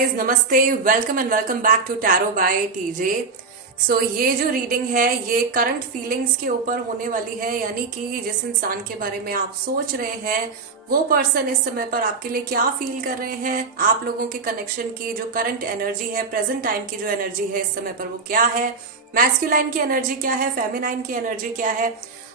Guys, नमस्ते, welcome and welcome back to tarot by TJ. So ये जो reading है ये करंट फीलिंग्स के ऊपर होने वाली है, यानी कि जिस इंसान के बारे में आप सोच रहे हैं वो पर्सन इस समय पर आपके लिए क्या फील कर रहे हैं, आप लोगों के कनेक्शन की जो करंट एनर्जी है, प्रेजेंट टाइम की जो एनर्जी है इस समय पर वो क्या है, मैस्कुलाइन की एनर्जी क्या है, फेमिनाइन की एनर्जी क्या है,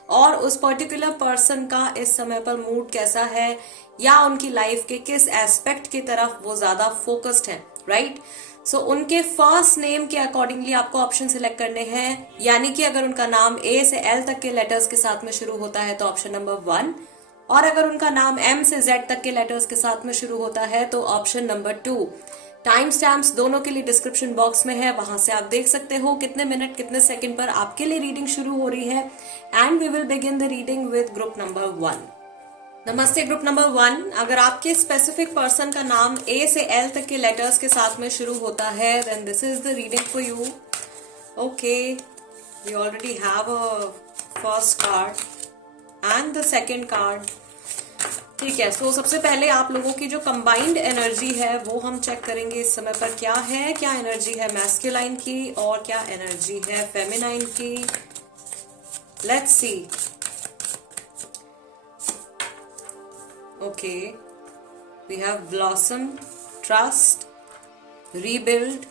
और उस पर्टिकुलर पर्सन का इस समय पर मूड कैसा है, या उनकी लाइफ के किस एस्पेक्ट की तरफ वो ज्यादा फोकस्ड है, राइट। सो उनके फर्स्ट नेम के अकॉर्डिंगली आपको ऑप्शन सिलेक्ट करने हैं, यानी कि अगर उनका नाम ए से एल तक के लेटर्स के साथ में शुरू होता है तो ऑप्शन नंबर 1, और अगर उनका नाम एम से जेड तक के लेटर्स के साथ में शुरू होता है तो ऑप्शन नंबर 2। टाइम स्टैम्प्स दोनों के लिए डिस्क्रिप्शन बॉक्स में है, वहां से आप देख सकते हो कितने मिनट कितने सेकंड पर आपके लिए रीडिंग शुरू हो रही है। And we will begin the reading with group number 1। नमस्ते ग्रुप नंबर 1। अगर आपके स्पेसिफिक पर्सन का नाम ए से एल तक के लेटर्स के साथ में शुरू होता है then this is the reading for you. Okay, we already have a first card and the second card. ठीक है, सो सबसे पहले आप लोगों की जो कंबाइंड एनर्जी है वो हम चेक करेंगे इस समय पर क्या है। क्या एनर्जी है मैस्कुलाइन की और क्या एनर्जी है फेमिनाइन की। Let's see. Okay, we have blossom, trust, rebuild,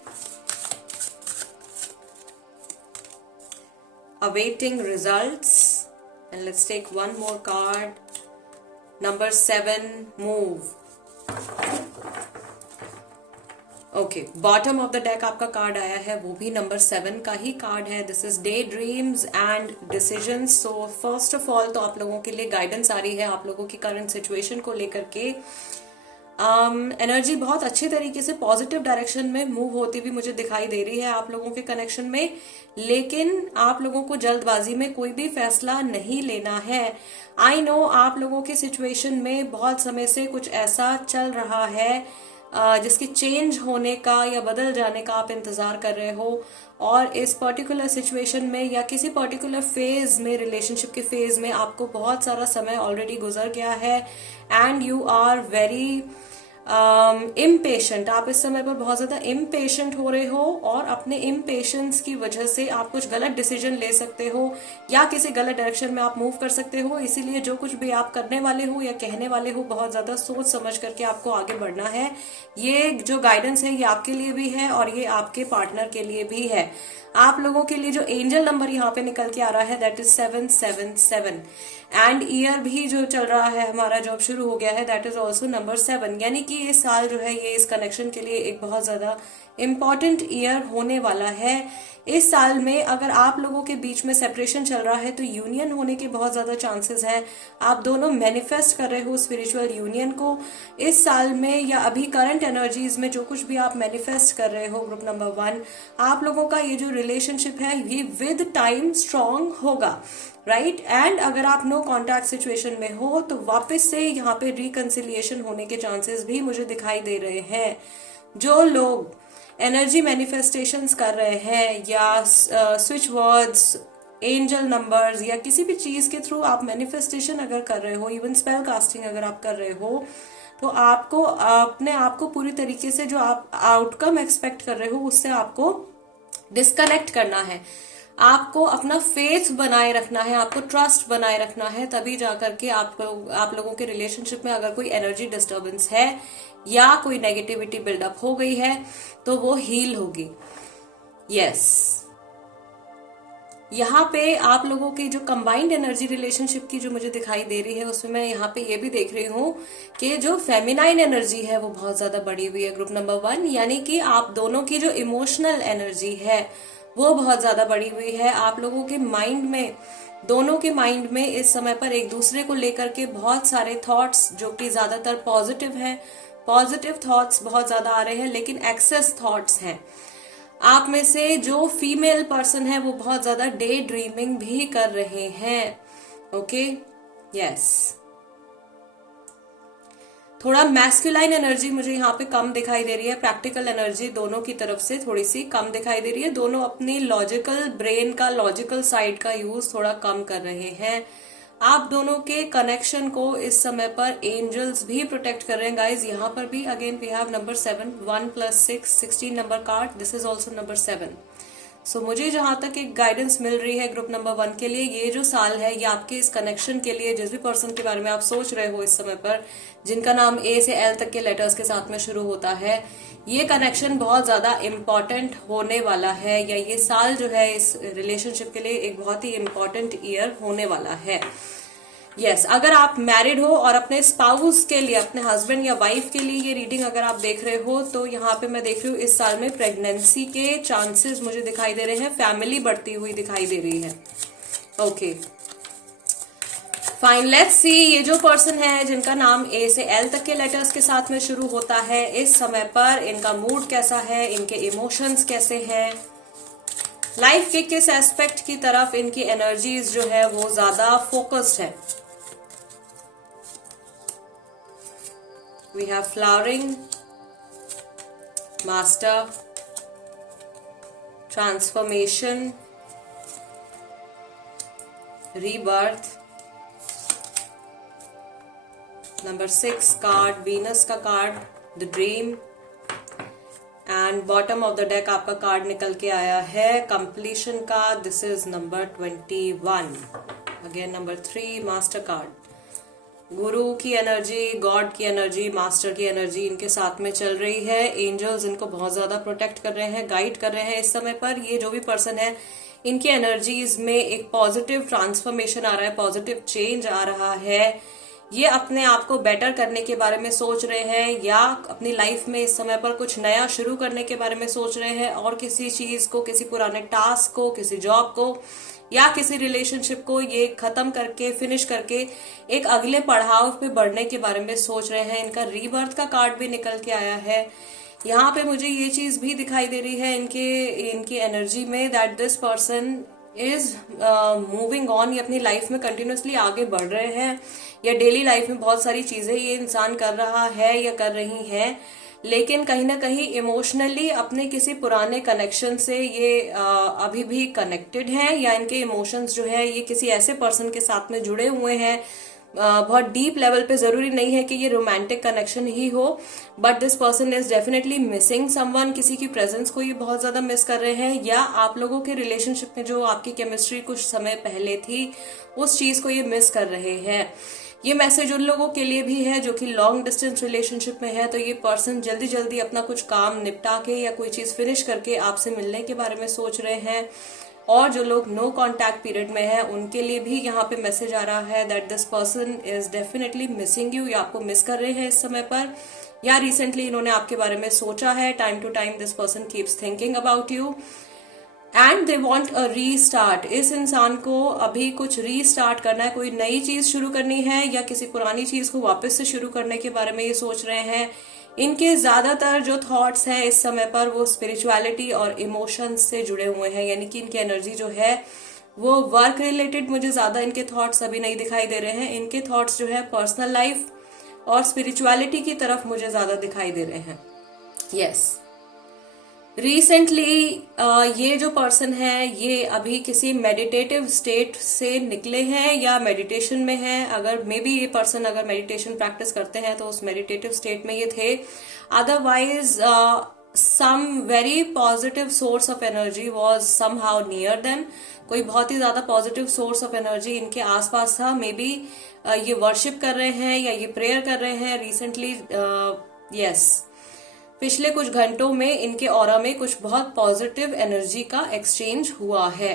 awaiting results, and let's take one more card. Number 7, move. Okay, bottom of the deck आपका कार्ड आया है वो भी नंबर 7 का ही कार्ड है। This is day dreams and decisions. So first of all तो आप लोगों के लिए गाइडेंस आ रही है आप लोगों की करंट सिचुएशन को लेकर के। एनर्जी बहुत अच्छी तरीके से पॉजिटिव डायरेक्शन में मूव होती भी मुझे दिखाई दे रही है आप लोगों के कनेक्शन में, लेकिन आप लोगों को जल्दबाजी में कोई भी फैसला नहीं लेना है। आई नो आप लोगों की सिचुएशन में बहुत समय से कुछ ऐसा चल रहा है जिसकी चेंज होने का या बदल जाने का आप इंतजार कर रहे हो, और इस पर्टिकुलर सिचुएशन में या किसी पर्टिकुलर फेज में, रिलेशनशिप के फेज में आपको बहुत सारा समय ऑलरेडी गुजर गया है and you are very impatient. आप इस समय पर बहुत ज्यादा इम्पेशेंट हो रहे हो और अपने इम्पेशेंस की वजह से आप कुछ गलत डिसीजन ले सकते हो या किसी गलत डायरेक्शन में आप मूव कर सकते हो। इसीलिए जो कुछ भी आप करने वाले हो या कहने वाले हो बहुत ज्यादा सोच समझ करके आपको आगे बढ़ना है। ये जो गाइडेंस है ये आपके लिए भी है और ये आपके पार्टनर के लिए भी है। आप लोगों के लिए जो एंजल नंबर यहाँ पे निकल के आ रहा है दैट इज 777 एंड ईयर भी जो चल रहा है हमारा, जो अब शुरू हो गया है, दैट इज ऑल्सो नंबर 7। यानी कि ये साल जो है ये इस कनेक्शन के लिए एक बहुत ज्यादा इम्पॉर्टेंट ईयर होने वाला है। इस साल में अगर आप लोगों के बीच में सेपरेशन चल रहा है तो यूनियन होने के बहुत ज्यादा चांसेस हैं। आप दोनों मैनिफेस्ट कर रहे हो स्पिरिचुअल यूनियन को इस साल में, या अभी करंट एनर्जीज में जो कुछ भी आप मैनिफेस्ट कर रहे हो ग्रुप नंबर 1, आप लोगों का ये जो रिलेशनशिप है ये विद टाइम स्ट्रांग होगा, राइट। एंड अगर आप नो कॉन्टैक्ट सिचुएशन में हो तो वापस से यहाँ पे रिकंसिलिएशन होने के चांसेस भी मुझे दिखाई दे रहे हैं। जो लोग एनर्जी मैनिफेस्टेशंस कर रहे हैं या स्विच वर्ड्स, एंजल नंबर्स या किसी भी चीज के थ्रू आप मैनिफेस्टेशन अगर कर रहे हो, इवन स्पेल कास्टिंग अगर आप कर रहे हो, तो आपको अपने आप को पूरी तरीके से जो आप आउटकम एक्सपेक्ट कर रहे हो उससे आपको डिस्कनेक्ट करना है। आपको अपना फेथ बनाए रखना है, आपको ट्रस्ट बनाए रखना है, तभी जाकर के आप लोगों के रिलेशनशिप में अगर कोई एनर्जी डिस्टर्बेंस है या कोई नेगेटिविटी बिल्डअप हो गई है तो वो हील होगी। यस, यहाँ पे आप लोगों की जो कंबाइंड एनर्जी रिलेशनशिप की जो मुझे दिखाई दे रही है उसमें मैं यहाँ पे ये भी देख रही हूँ कि जो फेमिनाइन एनर्जी है वो बहुत ज्यादा बढ़ी हुई है ग्रुप नंबर 1। यानी कि आप दोनों की जो इमोशनल एनर्जी है वो बहुत ज्यादा बढ़ी हुई है। आप लोगों के माइंड में, दोनों के माइंड में इस समय पर एक दूसरे को लेकर के बहुत सारे थॉट्स जो कि ज्यादातर पॉजिटिव हैं, पॉजिटिव थॉट्स बहुत ज्यादा आ रहे हैं, लेकिन एक्सेस थॉट्स हैं। आप में से जो फीमेल पर्सन है वो बहुत ज्यादा डे ड्रीमिंग भी कर रहे हैं। Okay, yes. थोड़ा मैस्कुलाइन एनर्जी मुझे यहाँ पे कम दिखाई दे रही है, प्रैक्टिकल एनर्जी दोनों की तरफ से थोड़ी सी कम दिखाई दे रही है। दोनों अपनी लॉजिकल ब्रेन का, लॉजिकल साइड का यूज थोड़ा कम कर रहे हैं। आप दोनों के कनेक्शन को इस समय पर एंजल्स भी प्रोटेक्ट कर रहे हैं गाइज। यहाँ पर भी again we have number 7, 1 + 6, 16 number card, this is also number 7। So मुझे जहां तक एक गाइडेंस मिल रही है ग्रुप नंबर 1 के लिए, ये जो साल है ये आपके इस कनेक्शन के लिए, जिस भी पर्सन के बारे में आप सोच रहे हो इस समय पर, जिनका नाम ए से एल तक के लेटर्स के साथ में शुरू होता है, ये कनेक्शन बहुत ज्यादा इम्पोर्टेंट होने वाला है, या ये साल जो है इस रिलेशनशिप के लिए एक बहुत ही इम्पोर्टेंट ईयर होने वाला है। यस, अगर आप मैरिड हो और अपने स्पाउस के लिए, अपने हस्बैंड या वाइफ के लिए ये रीडिंग अगर आप देख रहे हो, तो यहाँ पे मैं देख रही हूँ इस साल में प्रेगनेंसी के चांसेस मुझे दिखाई दे रहे हैं, फैमिली बढ़ती हुई दिखाई दे रही है। ओके फाइन, लेट्स सी ये जो पर्सन है जिनका नाम ए से एल तक के लेटर्स के साथ में शुरू होता है, इस समय पर इनका मूड कैसा है, इनके इमोशंस कैसे हैं, लाइफ के किस एस्पेक्ट की तरफ इनकी एनर्जीज जो है वो ज्यादा फोकस्ड है। We have flowering, master, transformation, rebirth, number 6 card, Venus का card, the dream, and bottom of the deck आपका कार्ड निकल के आया है completion का, this is number 21, again number 3 master card. गुरु की एनर्जी, गॉड की एनर्जी, मास्टर की एनर्जी इनके साथ में चल रही है। एंजल्स इनको बहुत ज्यादा प्रोटेक्ट कर रहे हैं, गाइड कर रहे हैं इस समय पर। ये जो भी पर्सन है इनकी एनर्जीज में एक पॉजिटिव ट्रांसफॉर्मेशन आ रहा है, पॉजिटिव चेंज आ रहा है। ये अपने आप को बेटर करने के बारे में सोच रहे हैं, या अपनी लाइफ में इस समय पर कुछ नया शुरू करने के बारे में सोच रहे हैं, और किसी चीज को, किसी पुराने टास्क को, किसी जॉब को या किसी रिलेशनशिप को ये खत्म करके, फिनिश करके एक अगले पड़ाव पे बढ़ने के बारे में सोच रहे हैं। इनका रीबर्थ का कार्ड भी निकल के आया है। यहाँ पे मुझे ये चीज भी दिखाई दे रही है इनकी एनर्जी में, that this person is moving on, ये अपनी लाइफ में कंटिन्यूसली आगे बढ़ रहे हैं, या डेली लाइफ में बहुत सारी चीजें ये इंसान कर रहा है या कर रही हैं, लेकिन कहीं ना कहीं इमोशनली अपने किसी पुराने कनेक्शन से ये अभी भी कनेक्टेड हैं, या इनके इमोशंस जो है ये किसी ऐसे पर्सन के साथ में जुड़े हुए हैं बहुत डीप लेवल पे। जरूरी नहीं है कि ये रोमांटिक कनेक्शन ही हो, but this person is definitely missing someone, किसी की प्रेजेंस को ये बहुत ज्यादा मिस कर रहे हैं, या आप लोगों के रिलेशनशिप में जो आपकी केमिस्ट्री कुछ समय पहले थी उस चीज को ये मिस कर रहे हैं। ये मैसेज उन लोगों के लिए भी है जो कि लॉन्ग डिस्टेंस रिलेशनशिप में है, तो ये पर्सन जल्दी जल्दी अपना कुछ काम निपटा के या कोई चीज फिनिश करके आपसे मिलने के बारे में सोच रहे हैं। और जो लोग नो कॉन्टैक्ट पीरियड में हैं उनके लिए भी यहाँ पे मैसेज आ रहा है that this person is definitely missing you, या आपको मिस कर रहे हैं इस समय पर, या रिसेंटली इन्होंने आपके बारे में सोचा है। Time to time this person keeps thinking about you and they want a restart. इस इंसान को अभी कुछ रीस्टार्ट करना है, कोई नई चीज शुरू करनी है, या किसी पुरानी चीज को वापस से शुरू करने के बारे में ये सोच रहे हैं। इनके ज्यादातर जो थॉट्स हैं इस समय पर वो स्पिरिचुअलिटी और इमोशंस से जुड़े हुए हैं, यानी कि इनकी एनर्जी जो है वो वर्क रिलेटेड मुझे ज्यादा इनके थॉट्स अभी नहीं दिखाई दे रहे हैं। इनके थॉट्स जो है पर्सनल लाइफ और स्पिरिचुअलिटी की तरफ मुझे ज्यादा दिखाई दे रहे हैं। यस, रिसेंटली ये जो पर्सन है ये अभी किसी मेडिटेटिव स्टेट से निकले हैं या मेडिटेशन में हैं। अगर मे बी ये पर्सन अगर मेडिटेशन प्रैक्टिस करते हैं तो उस मेडिटेटिव स्टेट में ये थे। Otherwise some very positive source of energy was somehow near them. कोई बहुत ही ज्यादा पॉजिटिव सोर्स ऑफ एनर्जी इनके आसपास था। मे बी ये वर्शिप कर रहे हैं या ये प्रेयर कर रहे हैं रिसेंटली। यस, पिछले कुछ घंटों में इनके ऑरा में कुछ बहुत पॉजिटिव एनर्जी का एक्सचेंज हुआ है।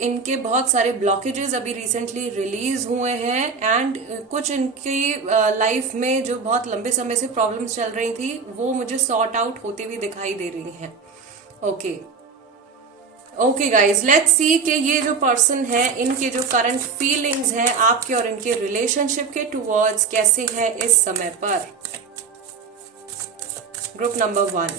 इनके बहुत सारे ब्लॉकेजेस अभी रिसेंटली रिलीज हुए हैं एंड कुछ इनकी लाइफ में जो बहुत लंबे समय से प्रॉब्लम्स चल रही थी वो मुझे सॉर्ट आउट होती हुई दिखाई दे रही हैं। ओके गाइज, लेट्स सी कि ये जो पर्सन है इनके जो करंट फीलिंग्स हैं आपके और इनके रिलेशनशिप के टुवर्ड्स कैसे है इस समय पर। Group number 1,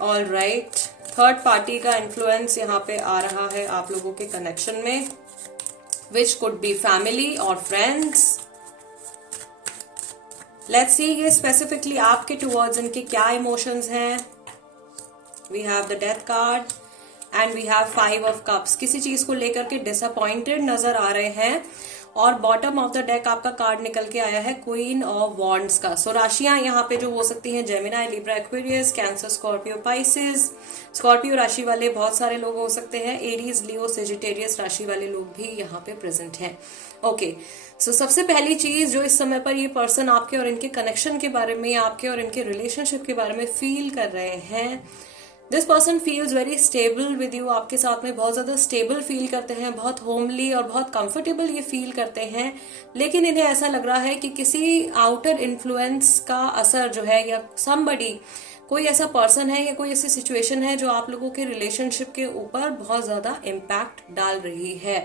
all right, third party का इन्फ्लुएंस यहाँ पे आ रहा है आप लोगों के कनेक्शन में, विच कुड बी फैमिली और फ्रेंड्स। लेट्स सी ये स्पेसिफिकली आपके टुवर्ड्स इनके क्या इमोशंस हैं। We have the death card and we have 5 of cups. किसी चीज को लेकर के डिसअपॉइंटेड नजर आ रहे हैं। और बॉटम ऑफ द डेक आपका कार्ड निकल के आया है क्वीन ऑफ वॉन्ड्स का। सो राशियां यहाँ पे जो हो सकती हैं Gemini, Libra, Aquarius, cancer, Scorpio, Pisces. Scorpio राशि वाले बहुत सारे लोग हो सकते हैं। एरीज, लियो, सेजिटेरियस राशि वाले लोग भी यहाँ पे प्रेजेंट हैं। ओके, सो सबसे पहली चीज जो इस समय पर ये पर्सन आपके और इनके कनेक्शन के बारे में, आपके और इनके रिलेशनशिप के बारे में फील कर रहे हैं, this person feels very stable with you. आपके साथ में बहुत ज्यादा स्टेबल फील करते हैं, बहुत होमली और बहुत कंफर्टेबल ये फील करते हैं। लेकिन इन्हें ऐसा लग रहा है कि किसी आउटर इन्फ्लुएंस का असर जो है, या समबडी, कोई ऐसा पर्सन है या कोई ऐसी सिचुएशन है जो आप लोगों के रिलेशनशिप के ऊपर बहुत ज्यादा इम्पैक्ट डाल रही है।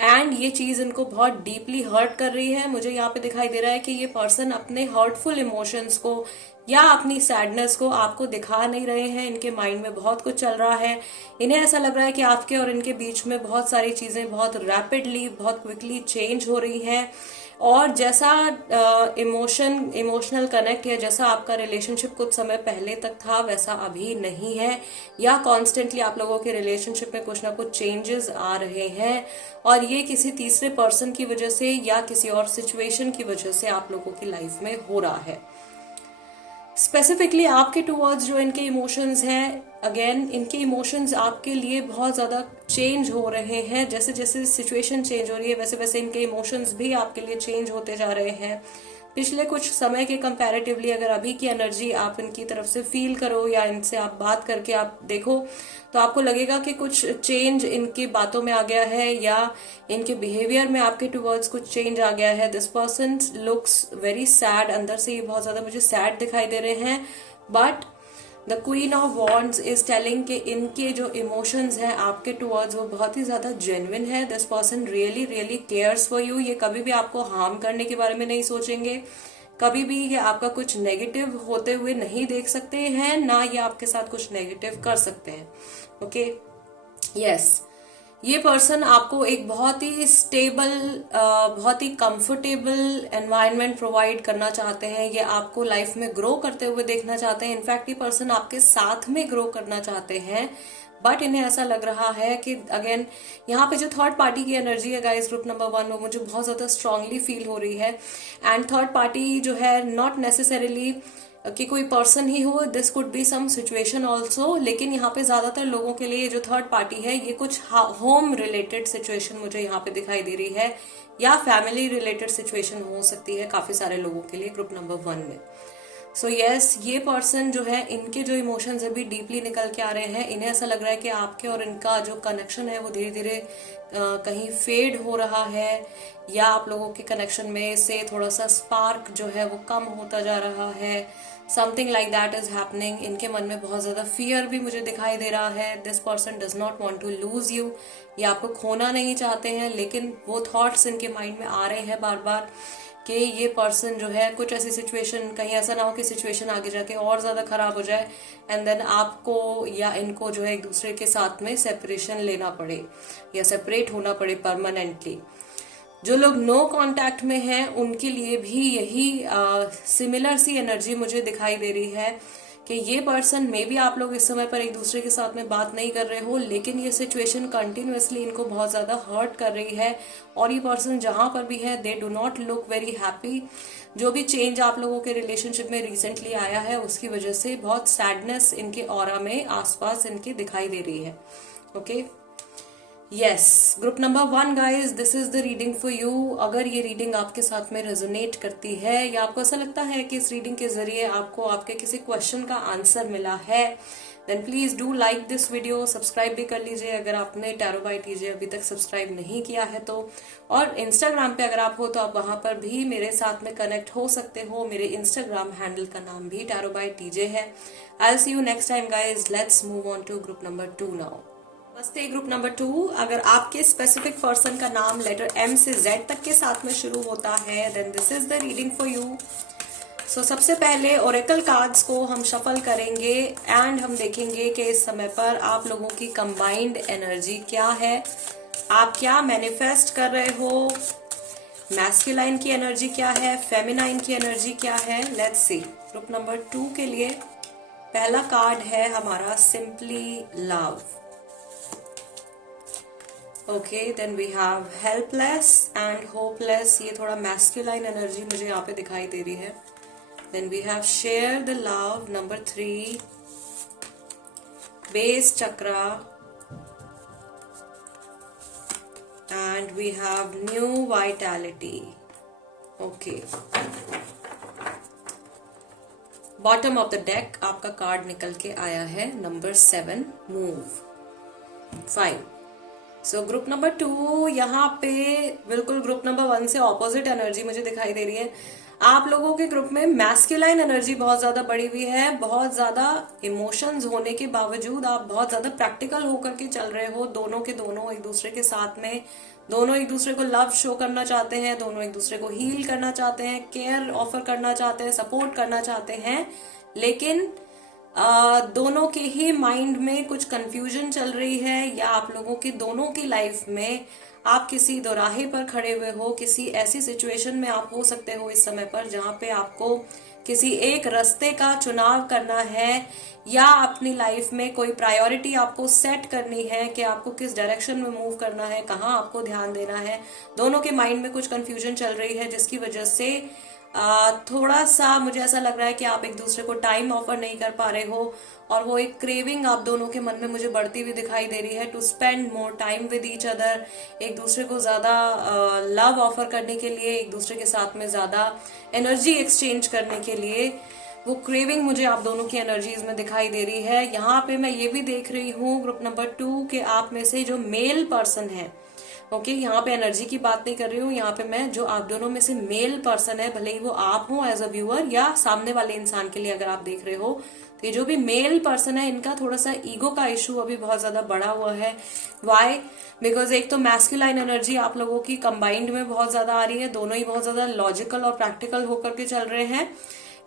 एंड ये चीज इनको बहुत डीपली हर्ट कर रही है। मुझे यहाँ पे दिखाई दे रहा है कि ये पर्सन अपने हर्टफुल इमोशंस को या अपनी सैडनेस को आपको दिखा नहीं रहे हैं। इनके माइंड में बहुत कुछ चल रहा है। इन्हें ऐसा लग रहा है कि आपके और इनके बीच में बहुत सारी चीजें बहुत रैपिडली, बहुत क्विकली चेंज हो रही हैं। और जैसा इमोशनल कनेक्ट या जैसा आपका रिलेशनशिप कुछ समय पहले तक था वैसा अभी नहीं है, या कॉन्स्टेंटली आप लोगों के रिलेशनशिप में कुछ ना कुछ चेंजेस आ रहे हैं। और ये किसी तीसरे पर्सन की वजह से या किसी और सिचुएशन की वजह से आप लोगों की लाइफ में हो रहा है। स्पेसिफिकली आपके टुवर्ड्स जो इनके इमोशंस हैं, अगेन इनके इमोशंस आपके लिए बहुत ज्यादा चेंज हो रहे हैं। जैसे जैसे सिचुएशन चेंज हो रही है वैसे वैसे इनके इमोशंस भी आपके लिए चेंज होते जा रहे हैं। पिछले कुछ समय के कंपैरेटिवली अगर अभी की एनर्जी आप इनकी तरफ से फील करो या इनसे आप बात करके आप देखो तो आपको लगेगा कि कुछ चेंज इनकी बातों में आ गया है या इनके बिहेवियर में आपके टुवर्ड्स कुछ चेंज आ गया है। This person looks very sad. अंदर से ये बहुत ज्यादा मुझे सैड दिखाई दे रहे हैं। But the queen of wands is telling कि इनके जो इमोशंस हैं आपके टुवर्ड्स वो बहुत ही ज्यादा जेन्युइन है। This person really really cares for you. ये कभी भी आपको हार्म करने के बारे में नहीं सोचेंगे, कभी भी ये आपका कुछ नेगेटिव होते हुए नहीं देख सकते हैं, ना ये आपके साथ कुछ नेगेटिव कर सकते हैं। ओके, यस, ये पर्सन आपको एक बहुत ही स्टेबल, बहुत ही कंफर्टेबल एनवायरनमेंट प्रोवाइड करना चाहते हैं। ये आपको लाइफ में ग्रो करते हुए देखना चाहते हैं। इनफैक्ट ये पर्सन आपके साथ में ग्रो करना चाहते हैं। बट इन्हें ऐसा लग रहा है कि अगेन यहाँ पे जो थर्ड पार्टी की एनर्जी है गाइस, ग्रुप नंबर 1, वो मुझे बहुत ज्यादा स्ट्रांगली फील हो रही है। एंड थर्ड पार्टी जो है नॉट नेसेसरीली कि कोई पर्सन ही हो, this could be some situation also. लेकिन यहाँ पे ज्यादातर लोगों के लिए जो थर्ड पार्टी है ये कुछ होम रिलेटेड सिचुएशन मुझे यहाँ पे दिखाई दे रही है, या फैमिली रिलेटेड सिचुएशन हो सकती है काफी सारे लोगों के लिए ग्रुप नंबर 1 में। सो यस, ये पर्सन जो है इनके जो इमोशंस अभी डीपली निकल के आ रहे हैं। इन्हें ऐसा लग रहा है कि आपके और इनका जो कनेक्शन है वो धीरे धीरे कहीं फेड हो रहा है, या आप लोगों के कनेक्शन में से थोड़ा सा स्पार्क जो है वो कम होता जा रहा है। Something like that is happening. इनके मन में बहुत ज्यादा फियर भी मुझे दिखाई दे रहा है। This person does not want to lose you. ये आपको खोना नहीं चाहते हैं, लेकिन वो थॉट्स इनके माइंड में आ रहे हैं बार बार कि ये पर्सन जो है कुछ ऐसी सिचुएशन, कहीं ऐसा ना हो कि सिचुएशन आगे जाके और ज्यादा खराब हो जाए एंड देन आपको या इनको जो है एक दूसरे के साथ में सेपरेशन लेना पड़े या सेपरेट होना पड़े परमानेंटली। जो लोग नो कांटेक्ट में हैं उनके लिए भी यही सिमिलर सी एनर्जी मुझे दिखाई दे रही है कि ये पर्सन मे बी आप लोग इस समय पर एक दूसरे के साथ में बात नहीं कर रहे हो, लेकिन ये सिचुएशन कंटिन्यूअसली इनको बहुत ज्यादा हर्ट कर रही है। और ये पर्सन जहां पर भी है they do not look very happy. जो भी चेंज आप लोगों के रिलेशनशिप में रिसेंटली आया है उसकी वजह से बहुत सैडनेस इनके ऑरा में आसपास इनके दिखाई दे रही है। Okay, yes, group number 1 guys, this is the reading for you. अगर ये रीडिंग आपके साथ में रेजोनेट करती है या आपको ऐसा लगता है कि इस रीडिंग के जरिए आपको आपके किसी क्वेश्चन का आंसर मिला है, then please do like this video. Subscribe भी कर लीजिए अगर आपने टैरो बाय टीजे अभी तक सब्सक्राइब नहीं किया है तो। और इंस्टाग्राम पे अगर आप हो तो आप वहां पर भी मेरे साथ में कनेक्ट हो सकते हो। मेरे इंस्टाग्राम हैंडल का नाम भी टैरो बाय टीजे है। I will see you next time guys. Let's move on to group number 2 now. नमस्ते ग्रुप नंबर 2। अगर आपके स्पेसिफिक पर्सन का नाम लेटर M से Z तक के साथ में शुरू होता है then this is the reading for you. So सबसे पहले ओरेकल कार्ड्स को हम शफल करेंगे एंड हम देखेंगे कि इस समय पर आप लोगों की कंबाइंड एनर्जी क्या है, आप क्या मैनिफेस्ट कर रहे हो, मैस्कुलाइन की एनर्जी क्या है, फेमिनाइन की एनर्जी क्या है, लेट्स सी। ग्रुप नंबर 2 के लिए पहला कार्ड है हमारा simply love. Okay, then we have helpless and hopeless. ये थोड़ा मैस्कुलाइन एनर्जी मुझे यहाँ पे दिखाई दे रही है। Then we have share the love, number 3, base chakra, and we have new vitality. Okay, bottom of the deck आपका कार्ड निकल के आया है number 7, move. Fine. So group number 2 यहाँ पे बिल्कुल ग्रुप नंबर 1 से ऑपोजिट एनर्जी मुझे दिखाई दे रही है। आप लोगों के ग्रुप में मैस्कुलाइन एनर्जी बहुत ज्यादा बढ़ी हुई है। बहुत ज्यादा इमोशंस होने के बावजूद आप बहुत ज्यादा प्रैक्टिकल होकर के चल रहे हो। दोनों के दोनों एक दूसरे के साथ में, दोनों एक दूसरे को लव शो करना चाहते हैं, दोनों एक दूसरे को हील करना चाहते हैं, केयर ऑफर करना चाहते हैं, सपोर्ट करना चाहते हैं। लेकिन दोनों के ही माइंड में कुछ कंफ्यूजन चल रही है, या आप लोगों की दोनों की लाइफ में आप किसी दोराहे पर खड़े हुए हो। किसी ऐसी सिचुएशन में आप हो सकते हो इस समय पर जहां पे आपको किसी एक रास्ते का चुनाव करना है, या अपनी लाइफ में कोई प्रायोरिटी आपको सेट करनी है कि आपको किस डायरेक्शन में मूव करना है, कहाँ आपको ध्यान देना है। दोनों के माइंड में कुछ कंफ्यूजन चल रही है, जिसकी वजह से थोड़ा सा मुझे ऐसा लग रहा है कि आप एक दूसरे को टाइम ऑफर नहीं कर पा रहे हो, और वो एक क्रेविंग आप दोनों के मन में मुझे बढ़ती हुई दिखाई दे रही है to spend more time with each other. एक दूसरे को ज्यादा लव ऑफर करने के लिए, एक दूसरे के साथ में ज्यादा एनर्जी एक्सचेंज करने के लिए, वो क्रेविंग मुझे आप दोनों की एनर्जीज में दिखाई दे रही है। यहाँ पे मैं ये भी देख रही हूँ ग्रुप नंबर 2 के आप में से जो मेल पर्सन है, ओके, यहाँ पे एनर्जी की बात नहीं कर रही हूँ, यहाँ पे मैं जो आप दोनों में से मेल पर्सन है, भले ही वो आप हो एज अ व्यूअर या सामने वाले इंसान के लिए अगर आप देख रहे हो, तो ये जो भी मेल पर्सन है इनका थोड़ा सा ईगो का इशू अभी बहुत ज्यादा बढ़ा हुआ है। वाई? बिकॉज एक तो मैस्कुलाइन एनर्जी आप लोगों की कंबाइंड में बहुत ज्यादा आ रही है, दोनों ही बहुत ज्यादा लॉजिकल और प्रैक्टिकल होकर के चल रहे हैं।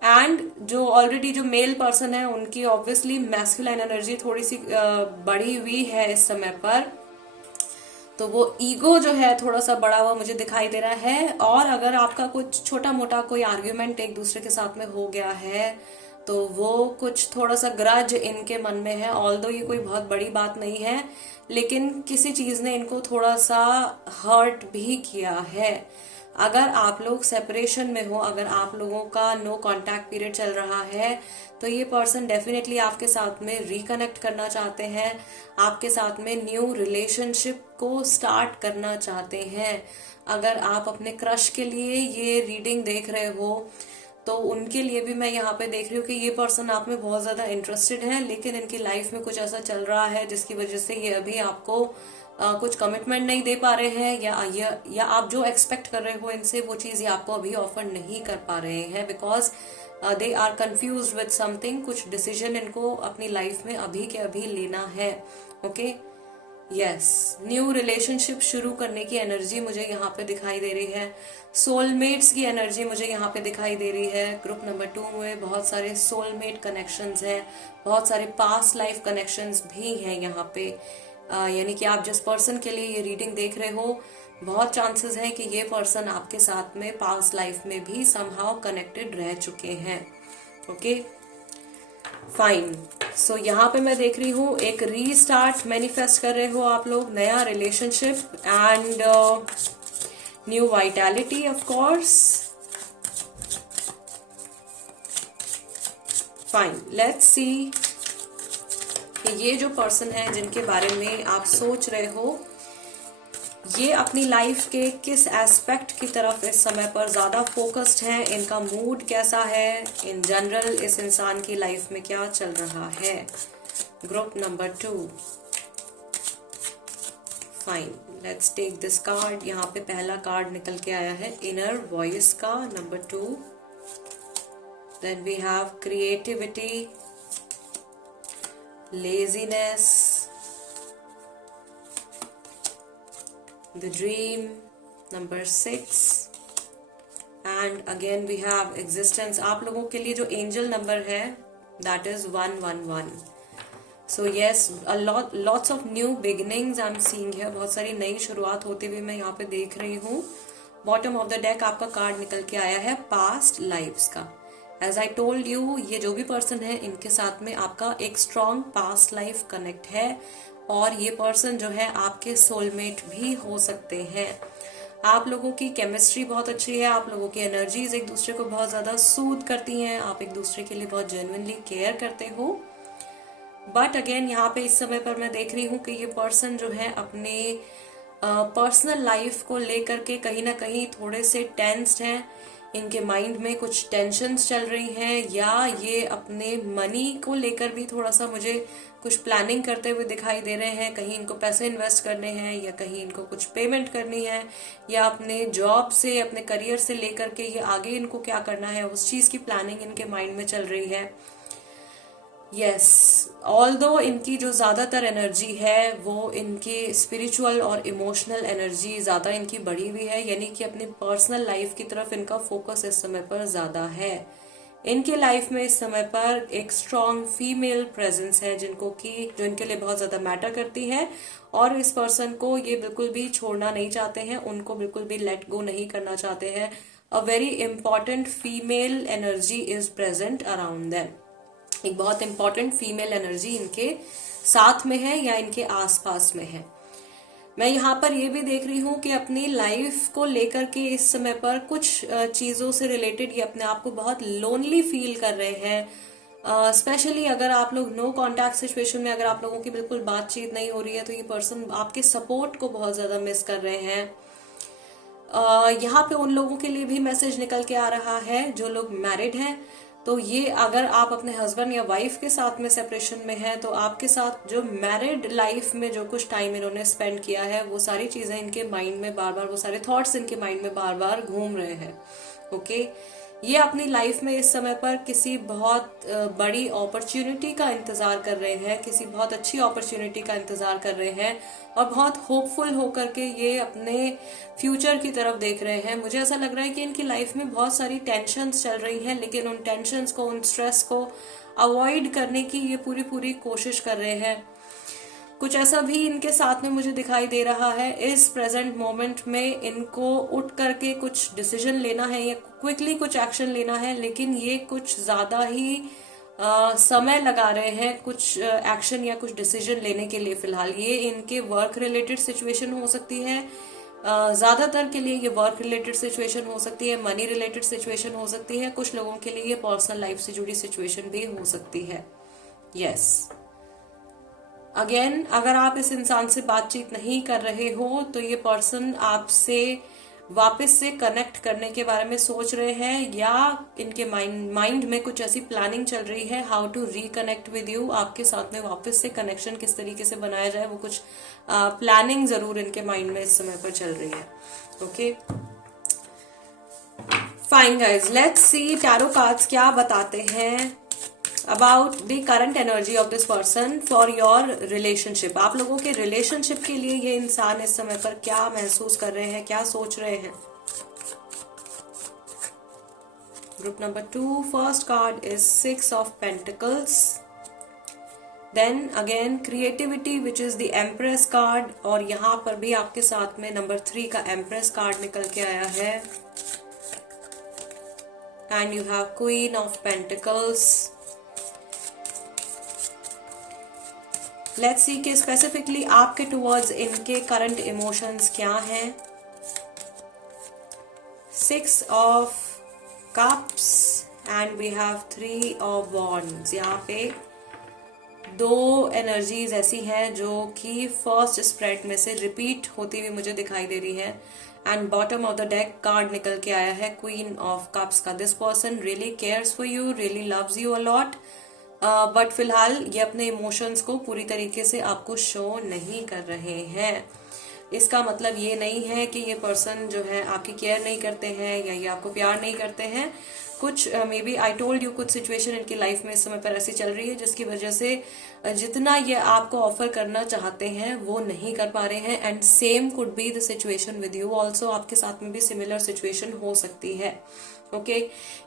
एंड जो ऑलरेडी जो मेल पर्सन है उनकी ऑब्वियसली मैस्कुलाइन एनर्जी थोड़ी सी बढ़ी हुई है इस समय पर, तो वो ईगो जो है थोड़ा सा बड़ा हुआ मुझे दिखाई दे रहा है। और अगर आपका कुछ छोटा मोटा कोई आर्ग्यूमेंट एक दूसरे के साथ में हो गया है, तो वो कुछ थोड़ा सा ग्रज इनके मन में है। ऑल्दो ये कोई बहुत बड़ी बात नहीं है, लेकिन किसी चीज ने इनको थोड़ा सा हर्ट भी किया है। अगर आप लोग सेपरेशन में हो, अगर आप लोगों का नो कांटेक्ट पीरियड चल रहा है, तो ये पर्सन डेफिनेटली आपके साथ में रिकनेक्ट करना चाहते हैं, आपके साथ में न्यू रिलेशनशिप को स्टार्ट करना चाहते हैं। अगर आप अपने क्रश के लिए ये रीडिंग देख रहे हो, तो उनके लिए भी मैं यहाँ पे देख रही हूँ कि ये पर्सन आप में बहुत ज्यादा इंटरेस्टेड है, लेकिन इनकी लाइफ में कुछ ऐसा चल रहा है जिसकी वजह से ये अभी आपको कुछ कमिटमेंट नहीं दे पा रहे हैं, या आप जो एक्सपेक्ट कर रहे हो इनसे वो चीज ये आपको अभी ऑफर नहीं कर पा रहे हैं, because they are confuse with something. कुछ डिसीजन इनको अपनी लाइफ में अभी के अभी लेना है। ओके, यस, न्यू रिलेशनशिप शुरू करने की एनर्जी मुझे यहाँ पे दिखाई दे रही है। सोलमेट्स की एनर्जी मुझे यहाँ पे दिखाई दे रही है। ग्रुप नंबर 2 में बहुत सारे सोलमेट कनेक्शंस हैं, बहुत सारे पास्ट लाइफ कनेक्शंस भी हैं यहाँ पे। यानी कि आप जिस पर्सन के लिए ये रीडिंग देख रहे हो, बहुत चांसेस है कि ये पर्सन आपके साथ में पास्ट लाइफ में भी समहाउ कनेक्टेड रह चुके हैं। Okay, fine. सो यहाँ पे मैं देख रही हूँ एक रीस्टार्ट मैनिफेस्ट कर रहे हो आप लोग, नया relationship and new vitality of course. Fine, let's see कि ये जो पर्सन है जिनके बारे में आप सोच रहे हो, ये अपनी लाइफ के किस एस्पेक्ट की तरफ इस समय पर ज्यादा फोकस्ड है, इनका मूड कैसा है, इन जनरल इस इंसान की लाइफ में क्या चल रहा है। Group number 2, fine, let's take this card. यहाँ पे पहला कार्ड निकल के आया है इनर वॉइस का, number 2। Then we have creativity, laziness, the dream, number 6, and again we have existence। आप लोगों के लिए जो एंजल नंबर है that is 111। so yes, a lots of new beginnings I'm seeing here। बहुत सारी नई शुरुआत होती हुई मैं यहाँ पे देख रही हूँ। बॉटम ऑफ द डेक आपका कार्ड निकल के आया है पास्ट लाइफ्स का। एज आई टोल्ड यू, ये जो भी पर्सन है इनके साथ में आपका एक स्ट्रॉन्ग पास्ट लाइफ कनेक्ट है और ये पर्सन जो है आपके सोलमेट भी हो सकते हैं। आप लोगों की केमिस्ट्री बहुत अच्छी है, आप लोगों की एनर्जीज एक दूसरे को बहुत ज्यादा सूद करती हैं, आप एक दूसरे के लिए बहुत जेन्युइनली केयर करते हो। बट अगेन यहाँ पे इस समय पर मैं देख रही हूँ कि ये पर्सन जो है अपने पर्सनल लाइफ को लेकर के कहीं ना कहीं थोड़े से टेंस्ड हैं, इनके माइंड में कुछ टेंशन्स चल रही हैं, या ये अपने मनी को लेकर भी थोड़ा सा मुझे कुछ प्लानिंग करते हुए दिखाई दे रहे हैं। कहीं इनको पैसे इन्वेस्ट करने हैं या कहीं इनको कुछ पेमेंट करनी है, या अपने जॉब से अपने करियर से लेकर के ये आगे इनको क्या करना है उस चीज की प्लानिंग इनके माइंड में चल रही है। यस, ऑल्दो इनकी जो ज्यादातर एनर्जी है वो इनकी स्पिरिचुअल और इमोशनल एनर्जी ज्यादा इनकी बढ़ी हुई है, यानी कि अपनी पर्सनल लाइफ की तरफ इनका फोकस इस समय पर ज्यादा है। इनके लाइफ में इस समय पर एक स्ट्रॉन्ग फीमेल प्रेजेंस है जो इनके लिए बहुत ज्यादा मैटर करती है, और इस पर्सन को ये बिल्कुल भी छोड़ना नहीं चाहते हैं, उनको बिल्कुल भी लेट गो नहीं करना चाहते हैं। A very important female energy is present around them. एक बहुत इंपॉर्टेंट फीमेल एनर्जी इनके साथ में है या इनके आसपास में है। मैं यहाँ पर ये भी देख रही हूँ कि अपनी लाइफ को लेकर के इस समय पर कुछ चीजों से रिलेटेड ये अपने आप को बहुत लोनली फील कर रहे हैं। स्पेशली अगर आप लोग नो कांटेक्ट सिचुएशन में, अगर आप लोगों की बिल्कुल बातचीत नहीं हो रही है, तो ये पर्सन आपके सपोर्ट को बहुत ज्यादा मिस कर रहे हैं। यहाँ पे उन लोगों के लिए भी मैसेज निकल के आ रहा है जो लोग मैरिड हैं, तो ये अगर आप अपने हस्बैंड या वाइफ के साथ में सेपरेशन में है, तो आपके साथ जो मैरिड लाइफ में जो कुछ टाइम इन्होंने स्पेंड किया है वो सारी चीजें इनके माइंड में बार बार, वो सारे थॉट्स इनके माइंड में बार बार घूम रहे हैं। ओके, ये अपनी लाइफ में इस समय पर किसी बहुत बड़ी अपॉर्चुनिटी का इंतजार कर रहे हैं, किसी बहुत अच्छी अपॉर्चुनिटी का इंतजार कर रहे हैं और बहुत होपफुल होकर के ये अपने फ्यूचर की तरफ देख रहे हैं। मुझे ऐसा लग रहा है कि इनकी लाइफ में बहुत सारी टेंशन्स चल रही हैं, लेकिन उन टेंशन्स को, उन स्ट्रेस को अवॉइड करने की ये पूरी कोशिश कर रहे हैं। कुछ ऐसा भी इनके साथ में मुझे दिखाई दे रहा है, इस प्रेजेंट मोमेंट में इनको उठ करके कुछ डिसीजन लेना है या क्विकली कुछ एक्शन लेना है, लेकिन ये कुछ ज्यादा ही समय लगा रहे हैं कुछ एक्शन या कुछ डिसीजन लेने के लिए। फिलहाल ये इनके वर्क रिलेटेड सिचुएशन हो सकती है, ज्यादातर के लिए ये वर्क रिलेटेड सिचुएशन हो सकती है, मनी रिलेटेड सिचुएशन हो सकती है, कुछ लोगों के लिए ये पर्सनल लाइफ से जुड़ी सिचुएशन भी हो सकती है। यस, अगेन अगर आप इस इंसान से बातचीत नहीं कर रहे हो तो ये पर्सन आपसे वापस से कनेक्ट करने के बारे में सोच रहे हैं, या इनके माइंड में कुछ ऐसी प्लानिंग चल रही है how to reconnect with you, आपके साथ में वापस से कनेक्शन किस तरीके से बनाया जाए, वो कुछ प्लानिंग जरूर इनके माइंड में इस समय पर चल रही है। Okay, fine guys, let's see tarot cards क्या बताते हैं about the current energy of this person for your relationship. आप लोगों के रिलेशनशिप के लिए ये इंसान इस समय पर क्या महसूस कर रहे हैं, क्या सोच रहे हैं। Group number 2, first card is 6 of pentacles, then again creativity which is the empress card, और यहां पर भी आपके साथ में नंबर 3 का एम्प्रेस कार्ड निकल के आया है, and you have queen of pentacles. Let's see कि स्पेसिफिकली आपके टुवर्ड्स इनके करंट इमोशंस क्या हैं। 6 of cups and we have 3 of wands. यहाँ पे दो एनर्जीज ऐसी हैं जो कि फर्स्ट स्प्रेड में से रिपीट होती हुई मुझे दिखाई दे रही है, and bottom of the deck card निकल के आया है क्वीन ऑफ कप्स का। This person really cares for you, really loves you a lot, but फिलहाल ये अपने इमोशंस को पूरी तरीके से आपको शो नहीं कर रहे हैं। इसका मतलब ये नहीं है कि ये पर्सन जो है आपकी केयर नहीं करते हैं या ये आपको प्यार नहीं करते हैं। कुछ maybe I told you, कुछ सिचुएशन इनकी लाइफ में इस समय पर ऐसी चल रही है जिसकी वजह से जितना ये आपको ऑफर करना चाहते हैं वो नहीं कर पा रहे हैं, and same could be the situation with you also. आपके साथ में भी सिमिलर सिचुएशन हो सकती है। ओके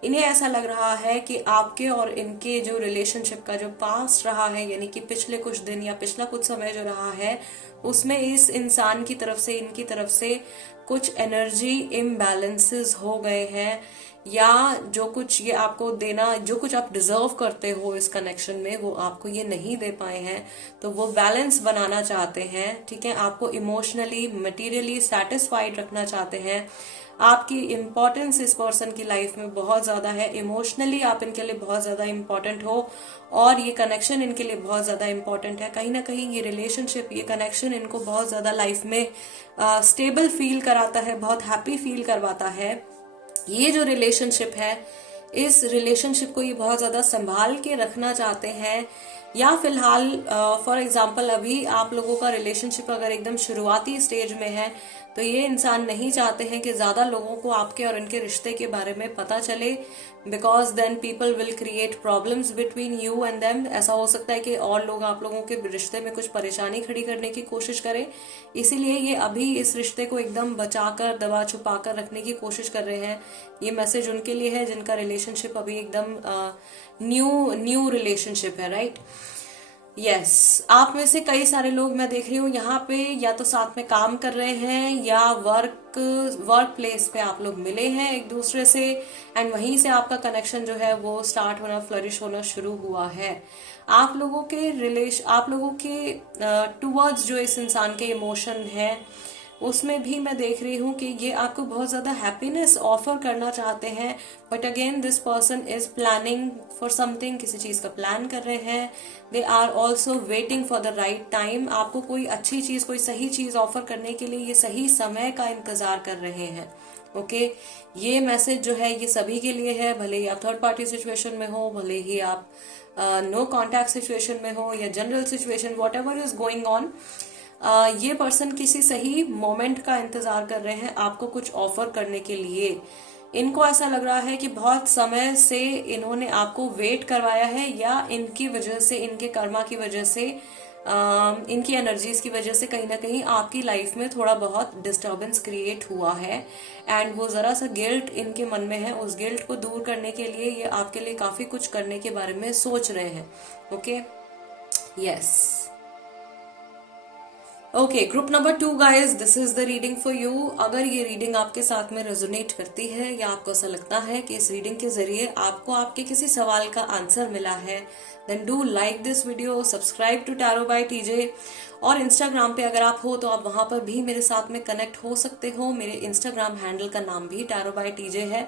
इन्हें ऐसा लग रहा है कि आपके और इनके जो रिलेशनशिप का जो पास्ट रहा है, यानी कि पिछले कुछ दिन या पिछला कुछ समय जो रहा है, उसमें इस इंसान की तरफ से, इनकी तरफ से कुछ एनर्जी इम्बैलेंसेस हो गए हैं, या जो कुछ ये आपको देना, जो कुछ आप डिजर्व करते हो इस कनेक्शन में, वो आपको ये नहीं दे पाए हैं। तो वो बैलेंस बनाना चाहते हैं, ठीक है, आपको इमोशनली, मटेरियली सेटिस्फाइड रखना चाहते हैं। आपकी इम्पोर्टेंस इस पर्सन की लाइफ में बहुत ज्यादा है, इमोशनली आप इनके लिए बहुत ज्यादा इम्पोर्टेंट हो, और ये कनेक्शन इनके लिए बहुत ज्यादा इम्पोर्टेंट है। कहीं ना कहीं ये रिलेशनशिप, ये कनेक्शन इनको बहुत ज्यादा लाइफ में स्टेबल फील कराता है, बहुत हैप्पी फील करवाता है। ये जो रिलेशनशिप है, इस रिलेशनशिप को ये बहुत ज्यादा संभाल के रखना चाहते हैं, या फिलहाल फॉर एग्जाम्पल अभी आप लोगों का रिलेशनशिप अगर एकदम शुरुआती स्टेज में है, तो ये इंसान नहीं चाहते हैं कि ज्यादा लोगों को आपके और इनके रिश्ते के बारे में पता चले, because then people will create problems between you and them. ऐसा हो सकता है कि और लोग आप लोगों के रिश्ते में कुछ परेशानी खड़ी करने की कोशिश करें, इसीलिए ये अभी इस रिश्ते को एकदम बचाकर, दबा छुपा कर रखने की कोशिश कर रहे हैं। ये मैसेज उनके लिए है जिनका रिलेशनशिप अभी एकदम न्यू रिलेशनशिप है, राइट। यस, आप में से कई सारे लोग मैं देख रही हूँ यहाँ पे या तो साथ में काम कर रहे हैं, या वर्क प्लेस पे आप लोग मिले हैं एक दूसरे से, एंड वहीं से आपका कनेक्शन जो है वो स्टार्ट होना, फ्लरिश होना शुरू हुआ है। आप लोगों के टूवर्ड्स जो इस इंसान के इमोशन है, उसमें भी मैं देख रही हूँ कि ये आपको बहुत ज्यादा हैप्पीनेस ऑफर करना चाहते हैं, but again this person is planning for something, किसी चीज का प्लान कर रहे हैं। They are also waiting for the right time, आपको कोई अच्छी चीज, कोई सही चीज ऑफर करने के लिए ये सही समय का इंतजार कर रहे हैं। ओके ये मैसेज जो है ये सभी के लिए है, भले ही आप थर्ड पार्टी सिचुएशन में हो, भले ही आप नो कॉन्टैक्ट सिचुएशन में हो, या general situation, what ever is going on, ये पर्सन किसी सही मोमेंट का इंतजार कर रहे हैं आपको कुछ ऑफर करने के लिए। इनको ऐसा लग रहा है कि बहुत समय से इन्होंने आपको वेट करवाया है, या इनकी वजह से, इनके कर्मा की वजह से, इनकी एनर्जीज की वजह से कहीं ना कहीं आपकी लाइफ में थोड़ा बहुत डिस्टर्बेंस क्रिएट हुआ है, एंड वो जरा सा गिल्ट इनके मन में है। उस गिल्ट को दूर करने के लिए ये आपके लिए काफी कुछ करने के बारे में सोच रहे हैं। Okay yes, okay group number 2 guys, this is the reading for you. अगर ये रीडिंग आपके साथ में रेजोनेट करती है, या आपको ऐसा लगता है कि इस रीडिंग के जरिए आपको आपके किसी सवाल का आंसर मिला है, then do like this video, subscribe to tarot by TJ. और इंस्टाग्राम पे अगर आप हो तो आप वहां पर भी मेरे साथ में कनेक्ट हो सकते हो। मेरे इंस्टाग्राम हैंडल का नाम भी टैरो बाय टीजे है।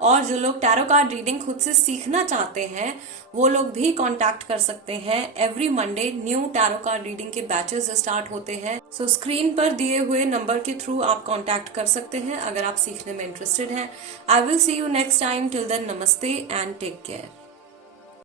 और जो लोग टैरो कार्ड रीडिंग खुद से सीखना चाहते हैं, वो लोग भी कांटेक्ट कर सकते हैं। Every Monday new tarot card reading के बैचेस स्टार्ट होते हैं, सो स्क्रीन पर दिए हुए नंबर के थ्रू आप कांटेक्ट कर सकते हैं अगर आप सीखने में इंटरेस्टेड हैं। I will see you next time, till then नमस्ते एंड टेक केयर।